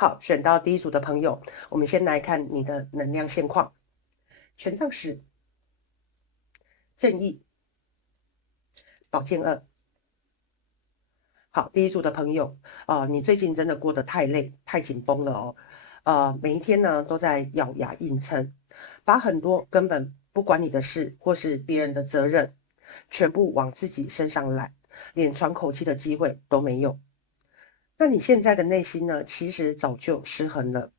好，选到第一组的朋友，我们先来看你的能量现况。权杖十、正义、宝剑二。好，第一组的朋友，你最近真的过得太累、太紧绷了哦。每一天呢都在咬牙硬撑，把很多根本不关你的事或是别人的责任，全部往自己身上揽，连喘口气的机会都没有。那你现在的内心呢，其实早就失衡了。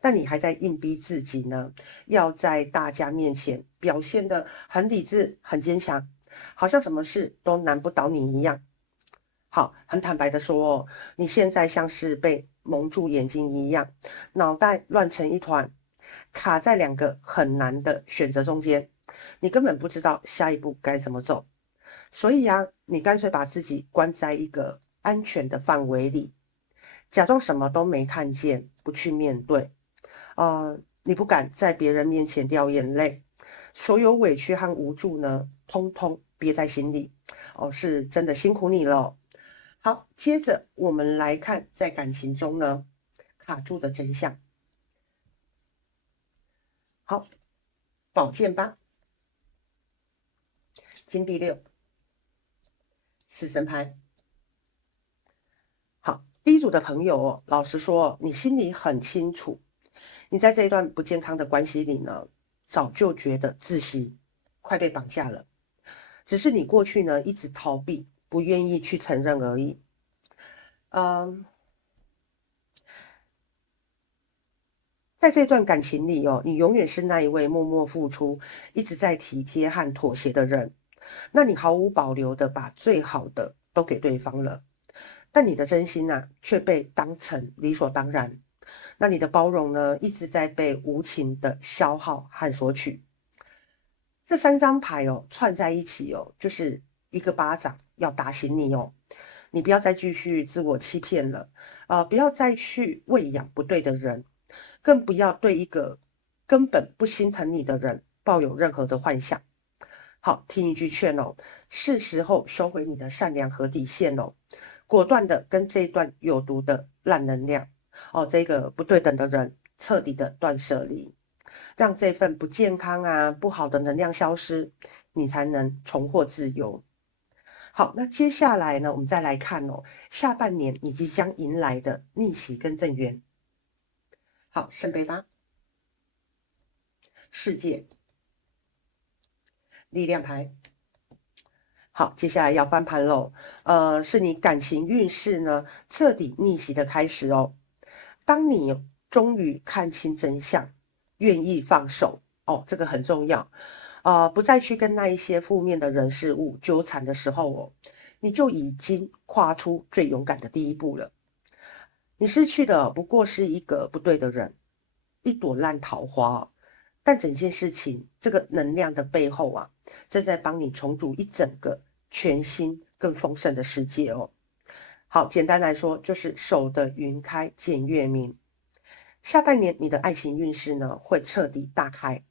但你还在硬逼自己呢，要在大家面前表现得很理智、很坚强，好像什么事都难不倒你一样。好，很坦白的说哦，你现在像是被蒙住眼睛一样，脑袋乱成一团，卡在两个很难的选择中间，你根本不知道下一步该怎么走。所以啊，你干脆把自己关在一个安全的范围里，假装什么都没看见，不去面对。你不敢在别人面前掉眼泪，所有委屈和无助呢，通通憋在心里。哦，是真的辛苦你了。好，接着我们来看在感情中呢卡住的真相。好，宝剑八、金币六、死神牌。好，第一组的朋友哦，老实说，你心里很清楚，你在这一段不健康的关系里呢，早就觉得窒息，快被绑架了。只是你过去呢一直逃避，不愿意去承认而已。嗯，在这段感情里哦，你永远是那一位默默付出、一直在体贴和妥协的人。那你毫无保留的把最好的都给对方了，但你的真心呐、却被当成理所当然。那你的包容呢，一直在被无情的消耗和索取。这三张牌哦，串在一起哦，就是一个巴掌要打醒你哦。你不要再继续自我欺骗了，不要再去喂养不对的人，更不要对一个根本不心疼你的人抱有任何的幻想。好，听一句劝哦，是时候收回你的善良和底线哦，果断的跟这一段有毒的烂能量这个不对等的人彻底的断舍离，让这份不健康啊、不好的能量消失，你才能重获自由。好，那接下来呢，我们再来看哦，下半年你即将迎来的逆袭跟正缘。好，圣杯八、世界、力量牌。好，接下来要翻盘喽。是你感情运势呢彻底逆袭的开始哦。当你终于看清真相，愿意放手哦，这个很重要。不再去跟那一些负面的人事物纠缠的时候哦，你就已经跨出最勇敢的第一步了。你失去的不过是一个不对的人，一朵烂桃花哦，但整件事情这个能量的背后啊，正在帮你重组一整个全新、更丰盛的世界哦。好，简单来说，就是守得云开见月明。下半年你的爱情运势呢，会彻底大开。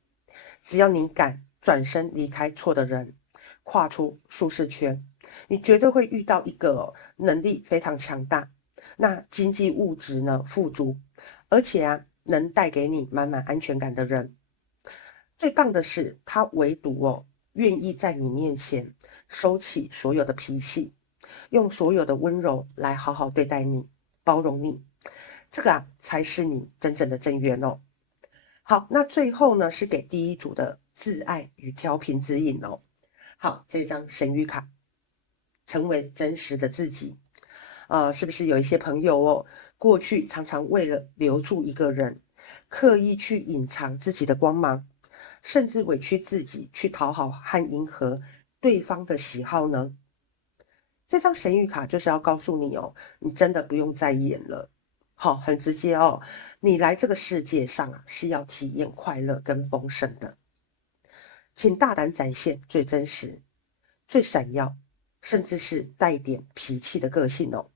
只要你敢转身离开错的人，跨出舒适圈，你绝对会遇到一个能力非常强大，那经济物质呢富足，而且啊能带给你满满安全感的人。最棒的是，他唯独愿意在你面前收起所有的脾气，用所有的温柔来好好对待你，包容你。这个啊才是你真正的正缘哦。好，那最后呢是给第一组的自爱与调频指引哦。好，这张神谕卡，成为真实的自己。是不是有一些朋友哦，过去常常为了留住一个人，刻意去隐藏自己的光芒，甚至委屈自己去讨好和迎合对方的喜好呢？这张神谕卡就是要告诉你哦，你真的不用再演了。好，很直接哦，你来这个世界上啊，是要体验快乐跟丰盛的，请大胆展现最真实、最闪耀，甚至是带一点脾气的个性哦。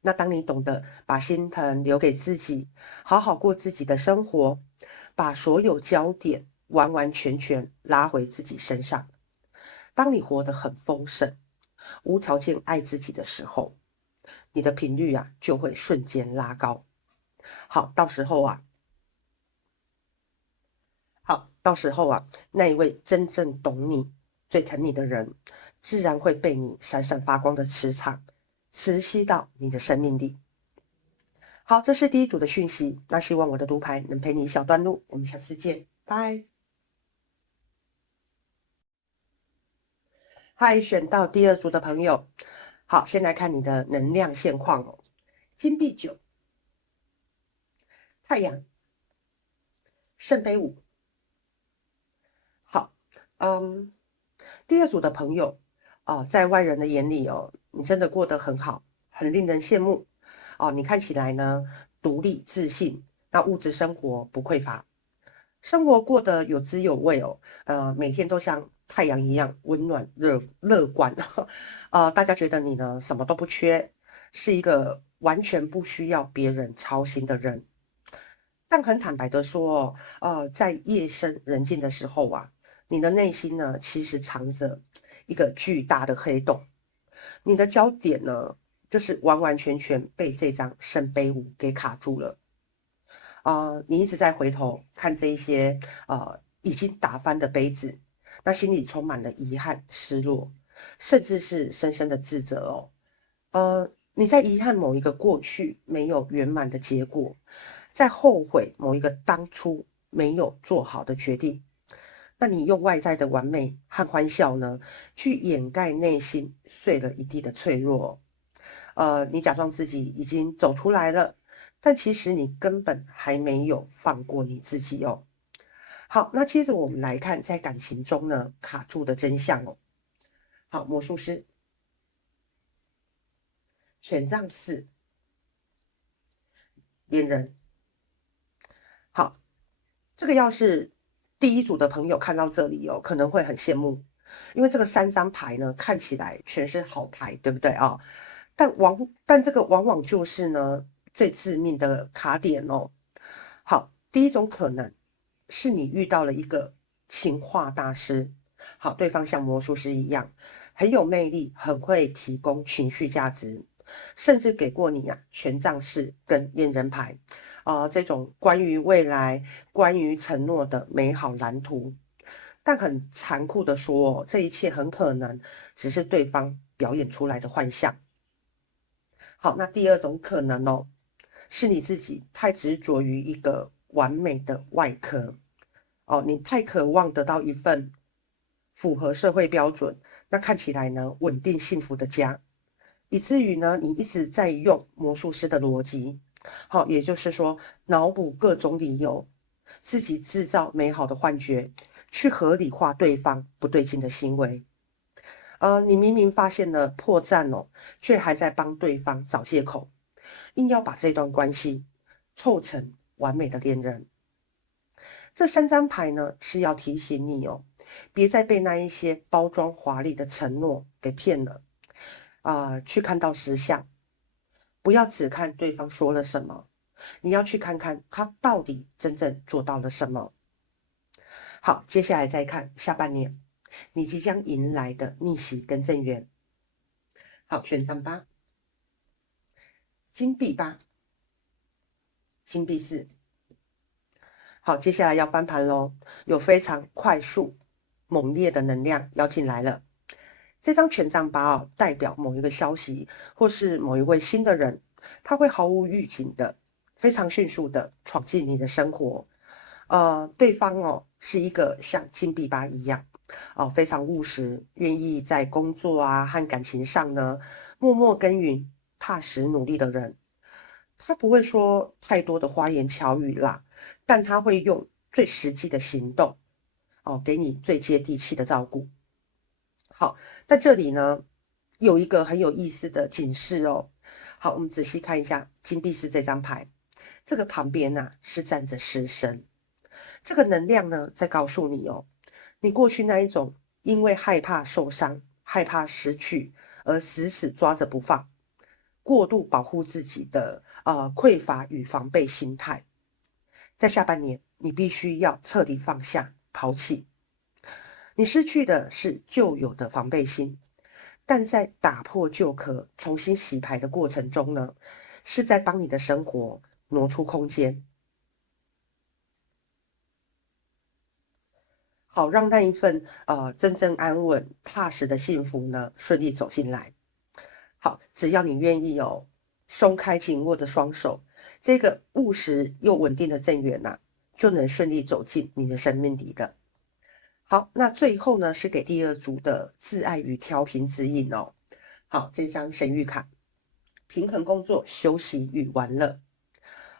那当你懂得把心疼留给自己，好好过自己的生活，把所有焦点完完全全拉回自己身上，当你活得很丰盛，无条件爱自己的时候，你的频率啊就会瞬间拉高。好，到时候啊，那一位真正懂你、最疼你的人，自然会被你闪闪发光的磁场磁吸到你的生命里。好，这是第一组的讯息。那希望我的读牌能陪你一小段路，我们下次见，拜。嗨，选到第二组的朋友，好，先来看你的能量现况哦。金币9、太阳、圣杯5。好，嗯，第二组的朋友在外人的眼里哦，你真的过得很好，很令人羡慕哦。你看起来呢，独立自信，那物质生活不匮乏，生活过得有滋有味哦。每天都像太阳一样温暖、乐观。大家觉得你呢什么都不缺，是一个完全不需要别人操心的人。但很坦白的说，在夜深人静的时候啊，你的内心呢，其实藏着一个巨大的黑洞。你的焦点呢，就是完完全全被这张圣杯5给卡住了。你一直在回头看这一些已经打翻的杯子，那心里充满了遗憾、失落，甚至是深深的自责哦。你在遗憾某一个过去没有圆满的结果，在后悔某一个当初没有做好的决定。那你用外在的完美和欢笑呢，去掩盖内心碎了一地的脆弱。你假装自己已经走出来了，但其实你根本还没有放过你自己哦。好，那接着我们来看在感情中呢卡住的真相哦。好，魔术师、权杖4、恋人。好，这个要是第一组的朋友看到这里哦，可能会很羡慕，因为这个3张牌呢看起来全是好牌，对不对啊？但这个往往就是呢最致命的卡点哦。好，第一种可能是你遇到了一个情话大师，好，对方像魔术师一样，很有魅力，很会提供情绪价值，甚至给过你权杖4跟恋人牌，这种关于未来、关于承诺的美好蓝图。但很残酷的说这一切很可能只是对方表演出来的幻象。好，那第二种可能哦，是你自己太执着于一个完美的外壳哦，你太渴望得到一份符合社会标准，那看起来呢稳定幸福的家，以至于呢你一直在用魔术师的逻辑，好，也就是说脑补各种理由，自己制造美好的幻觉，去合理化对方不对劲的行为。你明明发现了破绽哦，却还在帮对方找借口，硬要把这段关系凑成完美的恋人。这3张牌呢，是要提醒你哦，别再被那一些包装华丽的承诺给骗了去看到实相，不要只看对方说了什么，你要去看看他到底真正做到了什么。好，接下来再看下半年你即将迎来的逆袭跟正缘。好，权杖8、金币8、金币4。好，接下来要翻盘咯，有非常快速、猛烈的能量要进来了。这张权杖8哦，代表某一个消息，或是某一位新的人，他会毫无预警的、非常迅速的闯进你的生活。对方哦是一个像金币8一样，非常务实，愿意在工作和感情上呢默默耕耘、踏实努力的人。他不会说太多的花言巧语啦，但他会用最实际的行动，给你最接地气的照顾。好，在这里呢，有一个很有意思的警示哦。好，我们仔细看一下金币4这张牌，这个旁边是站着食神，这个能量呢在告诉你哦，你过去那一种因为害怕受伤、害怕失去而死死抓着不放，过度保护自己的匮乏与防备心态，在下半年你必须要彻底放下、抛弃。你失去的是旧有的防备心，但在打破旧壳、重新洗牌的过程中呢，是在帮你的生活挪出空间，好让那一份真正安稳、踏实的幸福呢顺利走进来。好，只要你愿意哦，松开紧握的双手，这个务实又稳定的正缘呐、就能顺利走进你的生命里的。好，那最后呢是给第二组的自爱与调频指引哦。好，这张神谕卡，平衡工作、休息与玩乐。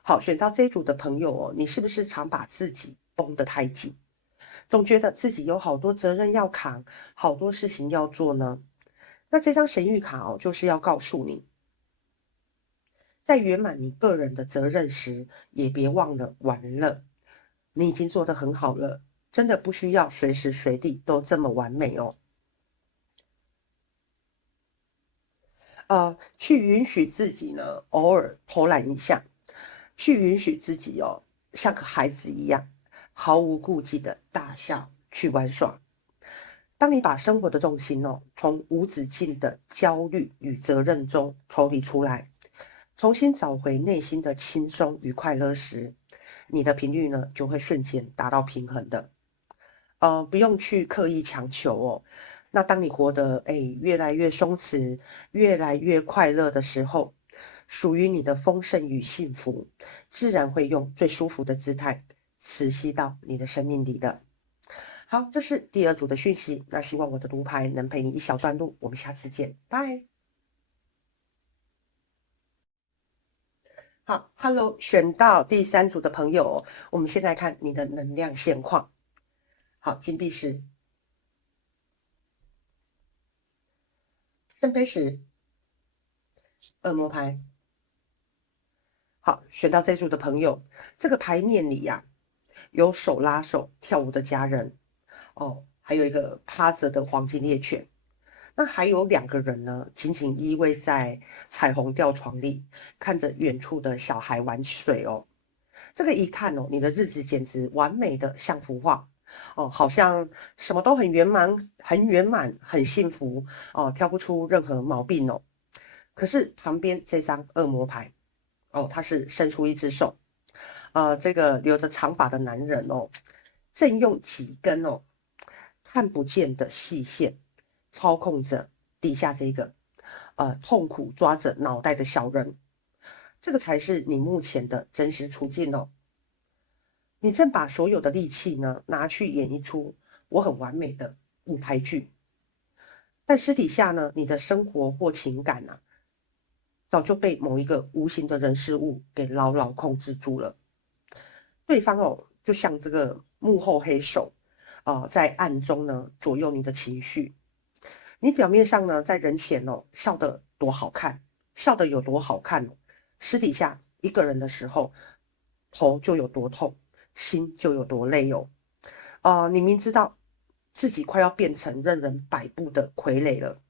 好，选到这一组的朋友哦，你是不是常把自己绷得太紧，总觉得自己有好多责任要扛，好多事情要做呢？那这张神谕卡哦，就是要告诉你，在圆满你个人的责任时，也别忘了玩乐。你已经做得很好了，真的不需要随时随地都这么完美哦。去允许自己呢，偶尔偷懒一下，去允许自己哦，像个孩子一样，毫无顾忌的大笑去玩耍。当你把生活的重心哦，从无止境的焦虑与责任中抽离出来，重新找回内心的轻松与快乐时，你的频率呢就会瞬间达到平衡的。不用去刻意强求哦。那当你活得越来越松弛，越来越快乐的时候，属于你的丰盛与幸福，自然会用最舒服的姿态磁吸到你的生命里的。好，这是第二组的讯息。那希望我的读牌能陪你一小段路，我们下次见，拜。好，Hello，选到第三组的朋友哦，我们现在看你的能量现况。好，金币石、圣杯十、恶魔牌。好，选到这组的朋友，这个牌面里呀、有手拉手跳舞的家人哦，还有一个趴着的黄金猎犬。那还有两个人呢，紧紧依偎在彩虹吊床里，看着远处的小孩玩水哦。这个一看哦，你的日子简直完美的像幅画哦，好像什么都很圆满，很圆满，很幸福哦，挑不出任何毛病哦。可是旁边这张恶魔牌哦，他是伸出一只手，这个留着长发的男人哦，正用几根哦看不见的细线操控着底下这个痛苦抓着脑袋的小人，这个才是你目前的真实处境哦。你正把所有的力气呢拿去演一出我很完美的舞台剧，但私底下呢，你的生活或情感啊，早就被某一个无形的人事物给牢牢控制住了。对方哦，就像这个幕后黑手在暗中呢左右你的情绪。你表面上呢在人前哦笑得多好看，笑得有多好看哦，私底下一个人的时候，头就有多痛，心就有多累哦。你明知道自己快要变成任人摆布的傀儡了，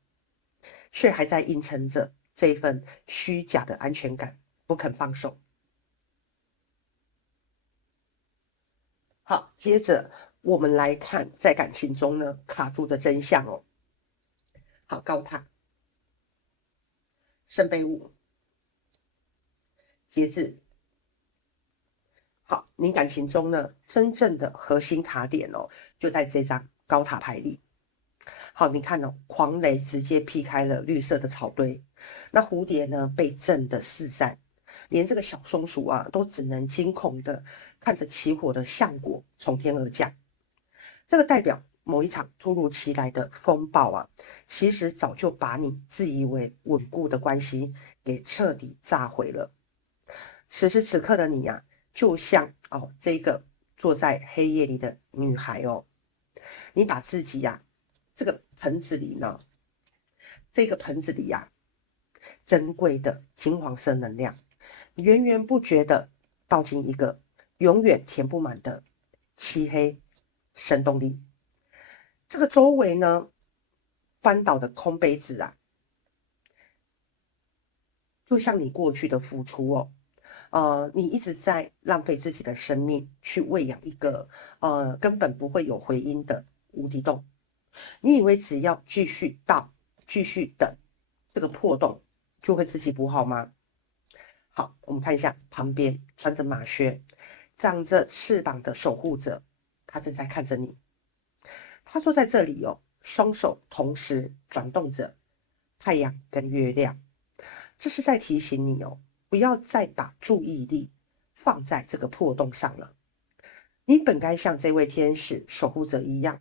却还在硬撑着这份虚假的安全感，不肯放手。好，接着我们来看在感情中呢卡住的真相哦。好，高塔、圣杯五、节制。好，你感情中呢真正的核心卡点哦，就在这张高塔牌里。好，你看哦，狂雷直接劈开了绿色的草堆，那蝴蝶呢被震得四散，连这个小松鼠啊都只能惊恐的看着起火的橡果从天而降。这个代表某一场突如其来的风暴啊，其实早就把你自以为稳固的关系给彻底炸毁了。此时此刻的你啊，就像这个坐在黑夜里的女孩哦，你把自己呀、这个盆子里呢，这个盆子里呀、珍贵的金黄色能量，源源不绝的倒进一个永远填不满的漆黑深洞里。这个周围呢，翻倒的空杯子啊，就像你过去的付出哦。你一直在浪费自己的生命去喂养一个根本不会有回音的无底洞。你以为只要继续倒、继续等，这个破洞就会自己补好吗？好，我们看一下旁边穿着马靴、长着翅膀的守护者，他正在看着你。他坐在这里哦，双手同时转动着太阳跟月亮，这是在提醒你哦，不要再把注意力放在这个破洞上了。你本该像这位天使守护者一样，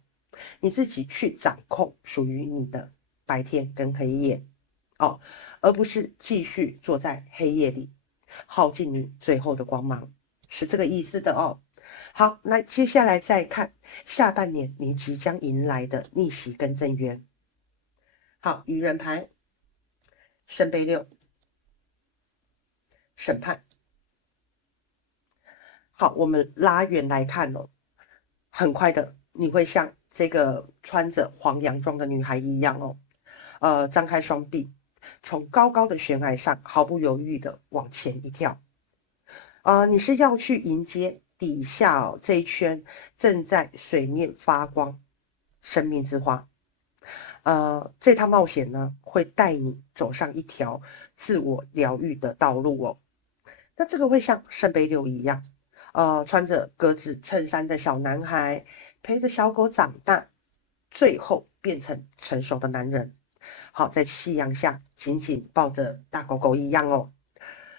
你自己去掌控属于你的白天跟黑夜哦，而不是继续坐在黑夜里，耗尽你最后的光芒，是这个意思的哦。好，那接下来再看下半年你即将迎来的逆袭跟正缘。好，愚人牌、圣杯六、审判。好，我们拉远来看哦，很快的你会像这个穿着黄洋装的女孩一样哦，张开双臂，从高高的悬崖上毫不犹豫的往前一跳。你是要去迎接底下哦这一圈正在水面发光生命之花。这趟冒险呢，会带你走上一条自我疗愈的道路哦。那这个会像圣杯六一样，穿着格子衬衫的小男孩，陪着小狗长大，最后变成成熟的男人。好，在夕阳下紧紧抱着大狗狗一样哦。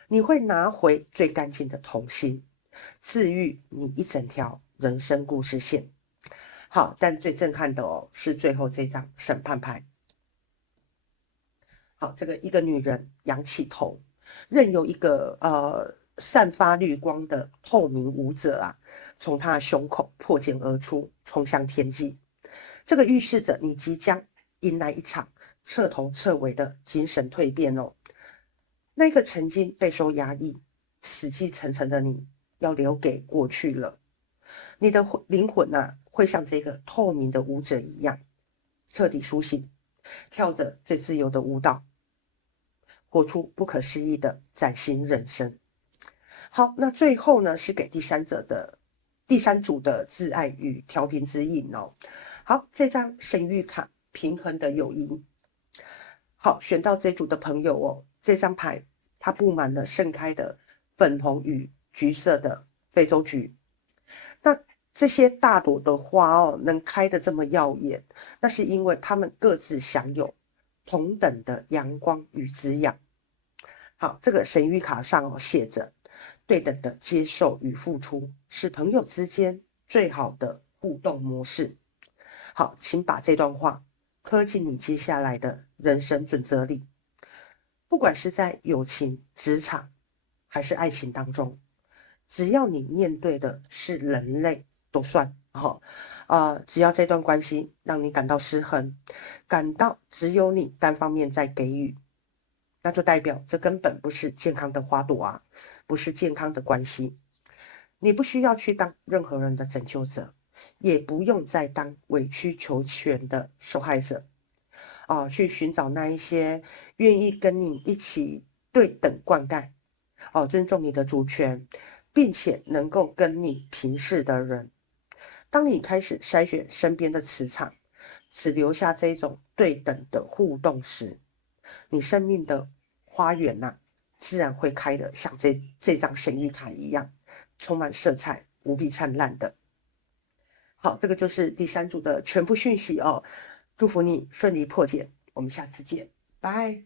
你会拿回最干净的童心，治愈你一整条人生故事线。好，但最震撼的哦，是最后这张审判牌。好，这个一个女人仰起头，任由一个散发绿光的透明舞者啊，从她的胸口破茧而出，冲向天际。这个预示着你即将迎来一场彻头彻尾的精神蜕变哦。那个曾经备受压抑、死气沉沉的你，要留给过去了。你的灵魂啊，会像这个透明的舞者一样，彻底苏醒，跳着最自由的舞蹈，活出不可思议的崭新人生。好，那最后呢，是给第三组的挚爱与调频指引哦。好，这张神谕卡，平衡的友谊。好，选到这组的朋友哦，这张牌它布满了盛开的粉红与橘色的非洲菊。那这些大朵的花哦，能开得这么耀眼，那是因为它们各自享有同等的阳光与滋养。好，这个神谕卡上哦写着，对等的接受与付出是朋友之间最好的互动模式。好，请把这段话刻进你接下来的人生准则里，不管是在友情、职场还是爱情当中，只要你面对的是人类，都算。只要这段关系让你感到失衡，感到只有你单方面在给予，那就代表这根本不是健康的花朵啊，不是健康的关系。你不需要去当任何人的拯救者，也不用再当委曲求全的受害者去寻找那一些愿意跟你一起对等灌溉尊重你的主权，并且能够跟你平视的人。当你开始筛选身边的磁场，只留下这种对等的互动时，你生命的花园自然会开得像这张神谕卡一样，充满色彩，无比灿烂的。好，这个就是第三组的全部讯息哦。祝福你顺利破解，我们下次见，拜。